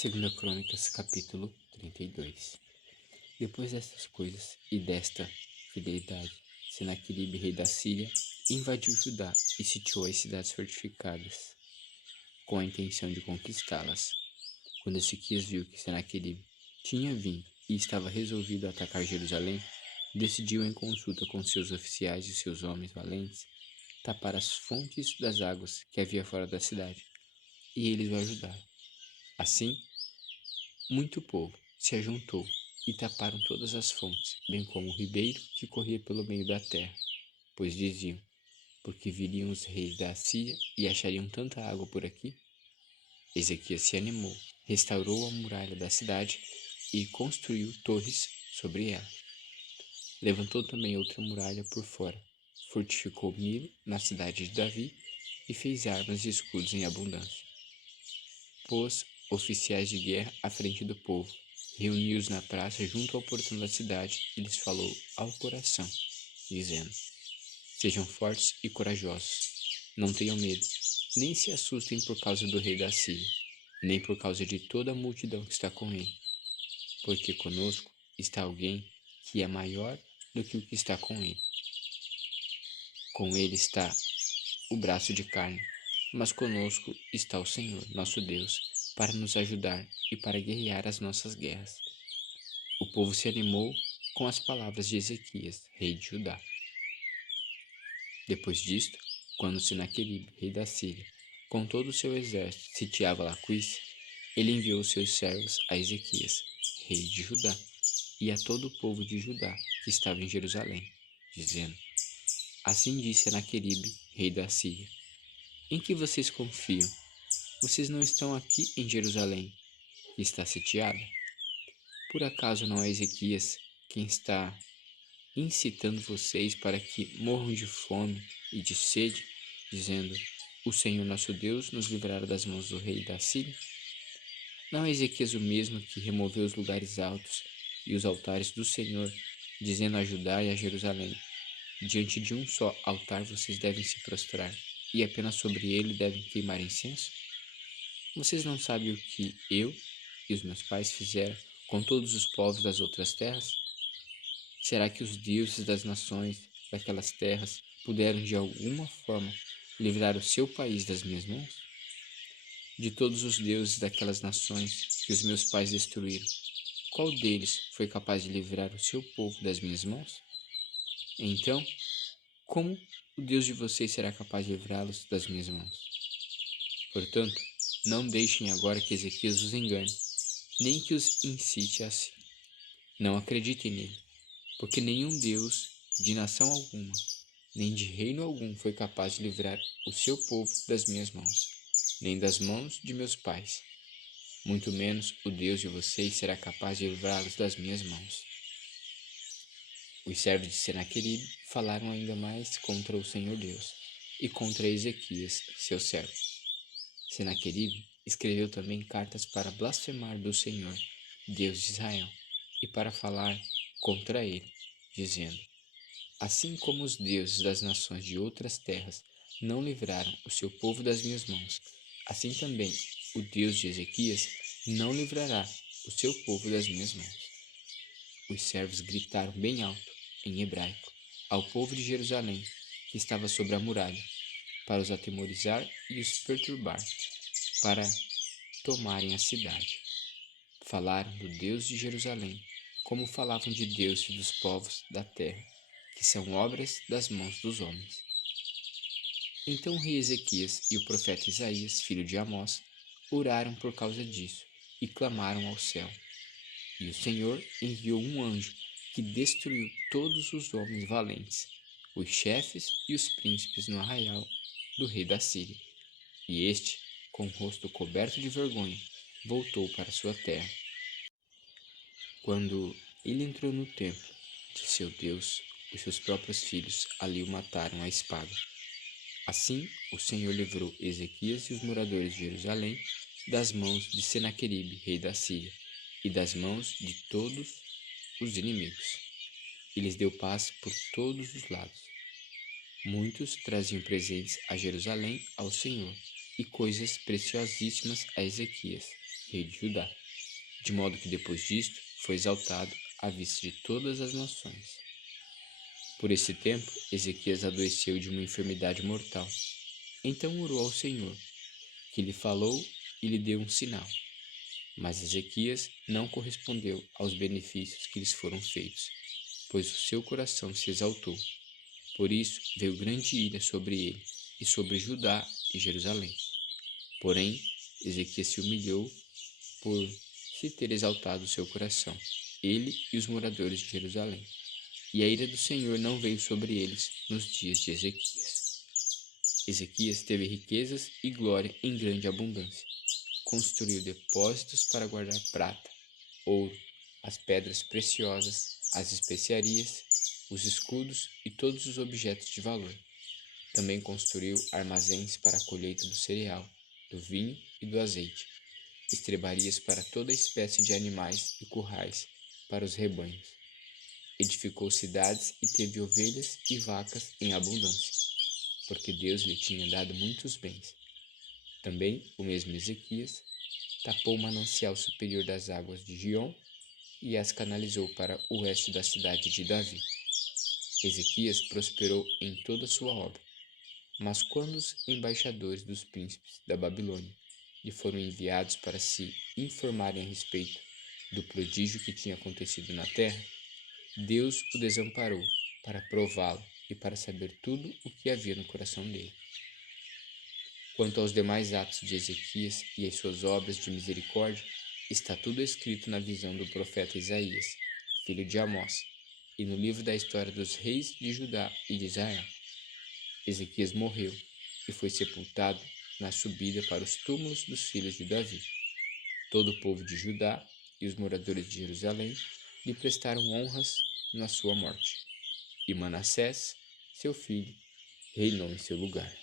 Segunda Crônicas, capítulo 32. Depois destas coisas e desta fidelidade, Senaqueribe, rei da Síria, invadiu Judá e sitiou as cidades fortificadas, com a intenção de conquistá-las. Quando Ezequias viu que Senaqueribe tinha vindo e estava resolvido a atacar Jerusalém, decidiu, em consulta com seus oficiais e seus homens valentes, tapar as fontes das águas que havia fora da cidade, e eles o ajudaram. Assim, muito povo se ajuntou e taparam todas as fontes, bem como o ribeiro que corria pelo meio da terra, pois diziam: porque viriam os reis da Assíria e achariam tanta água por aqui? Ezequias se animou, restaurou a muralha da cidade e construiu torres sobre ela. Levantou também outra muralha por fora, fortificou Milo, na cidade de Davi, e fez armas e escudos em abundância. Pôs oficiais de guerra à frente do povo, reuniu-os na praça junto ao portão da cidade e lhes falou ao coração, dizendo: sejam fortes e corajosos, não tenham medo, nem se assustem por causa do rei da Síria, nem por causa de toda a multidão que está com ele, porque conosco está alguém que é maior do que o que está com ele. Com ele está o braço de carne, mas conosco está o Senhor, nosso Deus, para nos ajudar e para guerrear as nossas guerras. O povo se animou com as palavras de Ezequias, rei de Judá. Depois disto, quando Senaqueribe, rei da Síria, com todo o seu exército, sitiava Laquis, ele enviou seus servos a Ezequias, rei de Judá, e a todo o povo de Judá que estava em Jerusalém, dizendo: assim disse Senaqueribe, rei da Síria: em que vocês confiam? Vocês não estão aqui em Jerusalém, que está sitiada? Por acaso não é Ezequias quem está incitando vocês para que morram de fome e de sede, dizendo: o Senhor nosso Deus nos livrará das mãos do rei da Síria? Não é Ezequias o mesmo que removeu os lugares altos e os altares do Senhor, dizendo a Judá e a Jerusalém: diante de um só altar vocês devem se prostrar, e apenas sobre ele devem queimar incenso? Vocês não sabem o que eu e os meus pais fizeram com todos os povos das outras terras? Será que os deuses das nações daquelas terras puderam de alguma forma livrar o seu país das minhas mãos? De todos os deuses daquelas nações que os meus pais destruíram, qual deles foi capaz de livrar o seu povo das minhas mãos? Então, como o Deus de vocês será capaz de livrá-los das minhas mãos? Portanto, não deixem agora que Ezequias os engane, nem que os incite a si. Não acreditem nele, porque nenhum Deus de nação alguma, nem de reino algum foi capaz de livrar o seu povo das minhas mãos, nem das mãos de meus pais. Muito menos o Deus de vocês será capaz de livrá-los das minhas mãos. Os servos de Senaqueribe falaram ainda mais contra o Senhor Deus e contra Ezequias, seu servo. Senaqueribe escreveu também cartas para blasfemar do Senhor, Deus de Israel, e para falar contra ele, dizendo: assim como os deuses das nações de outras terras não livraram o seu povo das minhas mãos, assim também o Deus de Ezequias não livrará o seu povo das minhas mãos. Os servos gritaram bem alto, em hebraico, ao povo de Jerusalém, que estava sobre a muralha, para os atemorizar e os perturbar, para tomarem a cidade. Falaram do Deus de Jerusalém, como falavam de deuses dos povos da terra, que são obras das mãos dos homens. Então o rei Ezequias e o profeta Isaías, filho de Amós, oraram por causa disso e clamaram ao céu. E o Senhor enviou um anjo que destruiu todos os homens valentes, os chefes e os príncipes no arraial do rei da Síria. E este, com o rosto coberto de vergonha, voltou para sua terra. Quando ele entrou no templo de seu Deus, os seus próprios filhos ali o mataram à espada. Assim, o Senhor livrou Ezequias e os moradores de Jerusalém das mãos de Senaqueribe, rei da Síria, e das mãos de todos os inimigos. E lhes deu paz por todos os lados. Muitos traziam presentes a Jerusalém ao Senhor, e coisas preciosíssimas a Ezequias, rei de Judá, de modo que depois disto foi exaltado à vista de todas as nações. Por esse tempo, Ezequias adoeceu de uma enfermidade mortal. Então orou ao Senhor, que lhe falou e lhe deu um sinal. Mas Ezequias não correspondeu aos benefícios que lhes foram feitos, pois o seu coração se exaltou. Por isso veio grande ira sobre ele e sobre Judá e Jerusalém. Porém, Ezequias se humilhou por se ter exaltado o seu coração, ele e os moradores de Jerusalém. E a ira do Senhor não veio sobre eles nos dias de Ezequias. Ezequias teve riquezas e glória em grande abundância. Construiu depósitos para guardar prata, ouro, as pedras preciosas, as especiarias, os escudos e todos os objetos de valor. Também construiu armazéns para a colheita do cereal, do vinho e do azeite, estrebarias para toda espécie de animais e currais para os rebanhos. Edificou cidades e teve ovelhas e vacas em abundância, porque Deus lhe tinha dado muitos bens. Também o mesmo Ezequias tapou o manancial superior das águas de Giom e as canalizou para o oeste da cidade de Davi. Ezequias prosperou em toda a sua obra. Mas quando os embaixadores dos príncipes da Babilônia lhe foram enviados para se informarem a respeito do prodígio que tinha acontecido na terra, Deus o desamparou para prová-lo e para saber tudo o que havia no coração dele. Quanto aos demais atos de Ezequias e as suas obras de misericórdia, está tudo escrito na visão do profeta Isaías, filho de Amós, e no livro da história dos reis de Judá e de Israel. Ezequias morreu e foi sepultado na subida para os túmulos dos filhos de Davi. Todo o povo de Judá e os moradores de Jerusalém lhe prestaram honras na sua morte. E Manassés, seu filho, reinou em seu lugar.